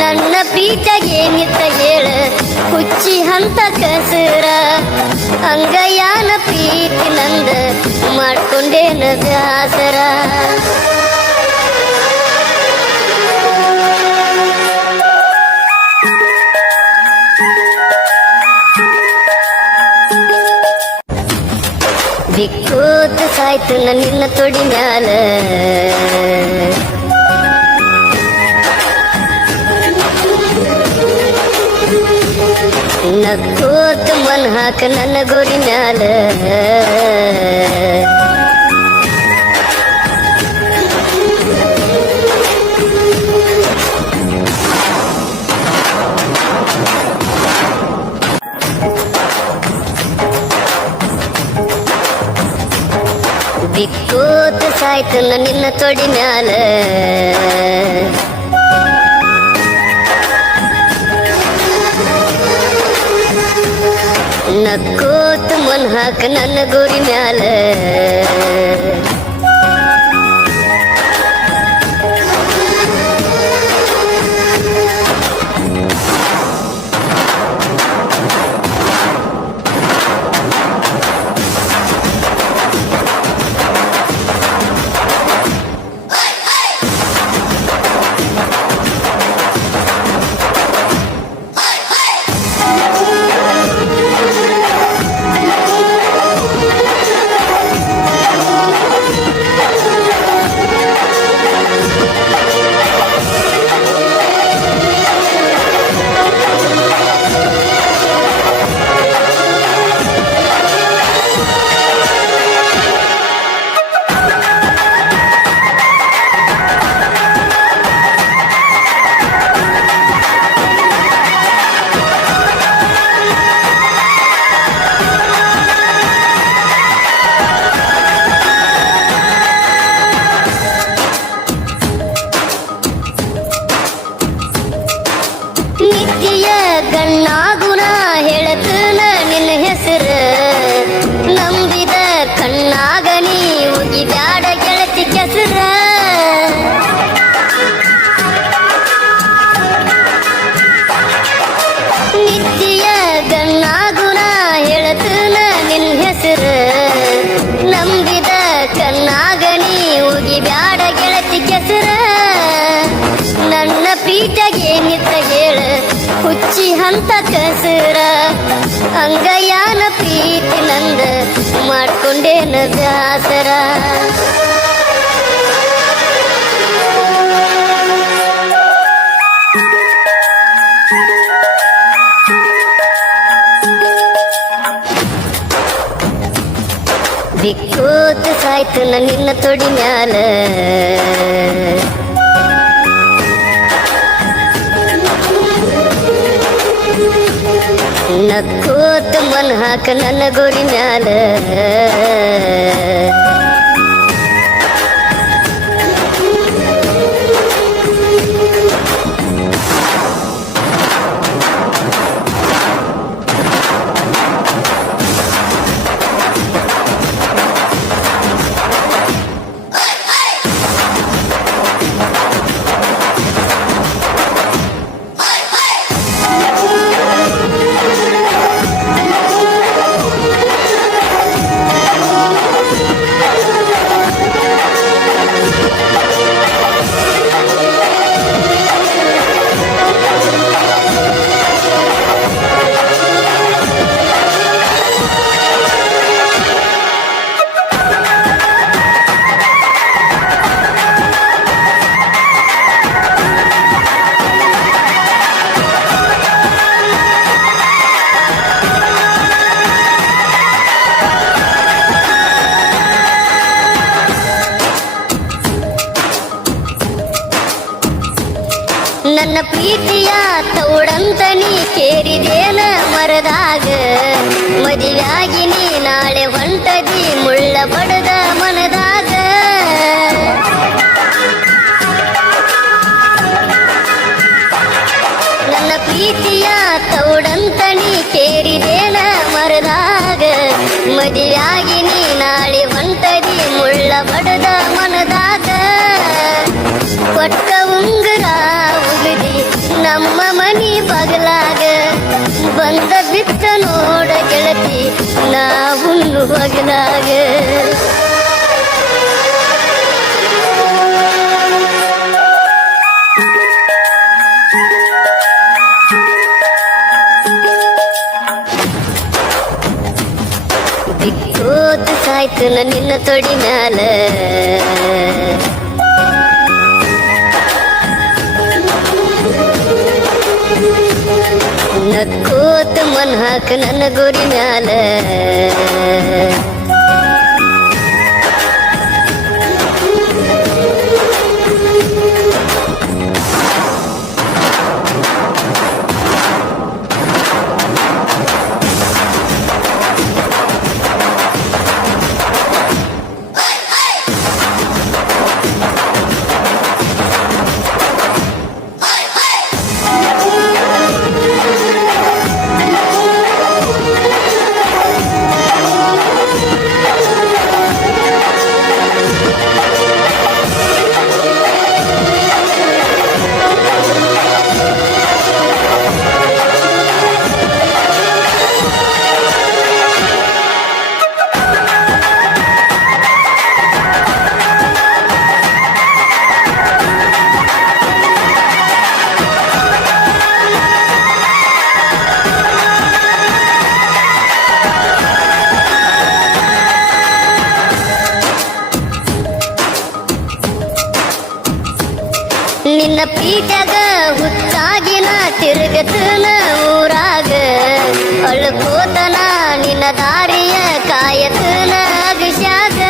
ನನ್ನ ಪೀಠಗೆ ನಿತ್ತ ಹೇಳ ಹುಚ್ಚಿ ಹಂತ ಕಸರ ಅಂಗಯಾನ ಪ್ರೀತಿ ನಂದ ಮಾಡ್ಕೊಂಡೇನ ಬ್ಯಾಸರ ಬಿಕ್ಕೋತ ಸಾಯ್ತು ನಿನ್ನ ತೊಡಿ ಮ್ಯಾಲ ನಕ್ಕೋತ ಮನ್ ಹಾಕ ನನ್ನ ಗೋರಿ ಮ್ಯಾಲ ಬಿಕ್ಕೋತ ಸಾಯ್ತು ನಿನ್ನ ತೊಡಿ ಮ್ಯಾಲ ನಕ್ಕೋತ ಮನ್ ಹಾಕ ನನ್ನ ಗೋರಿ ಮ್ಯಾಲ ನಿತ್ಯ ಗಣ್ಣಾಗುಣ ಹೇಳತನ ನಿನ್ನ ಹೆಸರ ನಂಬಿದ ಕಣ್ಣಾಗ ನೀ ಉಗಿ ಬ್ಯಾಡ ಗೆಳತಿ ಕೆಸರ ನಿತ್ಯ ಗಣ್ಣಾಗುಣ ಹೇಳತನ ನಿನ್ನ ಹೆಸರ ನಂಬಿದ ಕಣ್ಣಾಗ ನೀ ಉಗಿ ಬ್ಯಾಡ ಗೆಳತಿ ಕೆಸರ ನನ್ನ ಪೀಠಗೆ ನಿತ್ತ ಹೇಳ ಹುಚ್ಚಿ ಹಂತ ಕಸರ ಅಂಗಯಾನ ಪ್ರೀತಿ ನಂದ ಮಾಡ್ಕೊಂಡೇನ ಬ್ಯಾಸರ ಬಿಕ್ಕೋತ ಸಾಯ್ತು ನಿನ್ನ ತೊಡಿ ಮ್ಯಾಲ ನಕ್ಕೋತ ಮನ್ ಹಾಕ ನನ್ನ ಗೋರಿ ಮ್ಯಾಲ ನನ್ನ ಪ್ರೀತಿಯ ತೌಡಂತ ನೀ ಕೇರಿದೇನ ಮರದಾಗ ಮದುವೆಯಾಗಿ ನೀ ನಾಳೆ ಹೊಂಟದಿ ಮುಳ್ಳ ಬಡದ ಮನದಾಗ ನನ್ನ ಪ್ರೀತಿಯ ತೌಡಂತ ನೀ ಕೇರಿದೇನ ಮರದಾಗ ಮದುವೆಯಾಗಿ ನೀ ನಾಳೆ ಹೊಂಟದಿ ಮುಳ್ಳ ಬಡದ ಮನದಾಗ ಕೊಟ್ಟ ಉಂಗುರ ಉಗುದಿ ಬಗಲಾಗ ಬಂದ ಬಿತ್ತ ನೋಡ ಗೆಳತಿ ನಾವುನ್ನು ಬಗಲಾಗ ಬಿಕ್ಕೋತ ಸಾಯ್ತು ನಿನ್ನ ತೊಡಿ ಮ್ಯಾಲ ನಕ್ಕೋತ ಮನ್ ಹಾಕ ನನ್ನ ಗುರಿ ಮ್ಯಾಲ ನಿನ್ನ ಪೀಠಗ ಹುಚ್ಚಾಗಿನ ತಿರುಗತನ ಊರಾಗ ಅಳ್ಕೋತನ ನಿನ್ನ ದಾರಿಯ ಕಾಯತನ ಅಗಶ್ಯಾಗ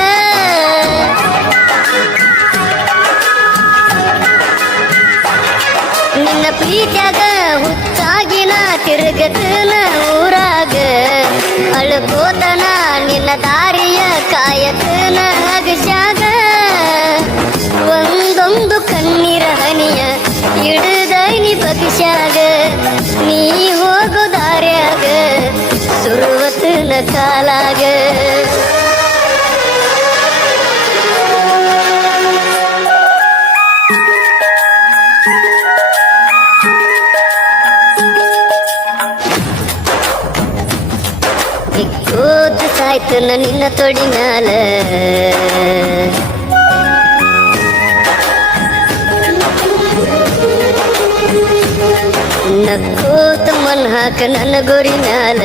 ನಿನ್ನ ಪೀಠಗ ಹುಚ್ಚಾಗಿನ ತಿರುಗತನ ಊರಾಗ ಅಳ್ಕೋತನ ನಿನ್ನ ದಾರಿಯ ಕಾಯತನ ಅಗಶ್ಯಾಗ ಒಂದೊಂದು ಕಣ್ಣೀರ ಹನಿಯ ಹಿಡಿದೈನಿ ಬಗ್ಸ್ಯಾಗ ನೀ ಹೋಗೋ ದಾರ್ಯಾಗ ಸುರುವತನ ಕಾಲಾಗ ಬಿಕ್ಕೋತ ಸಾಯ್ತು ನಿನ್ನ ತೊಡಿ ಮ್ಯಾಲ ನಕ್ಕೋತ ಮನ್ ಹಾಕ ನನ್ನ ಗುರಿ ಮ್ಯಾಲ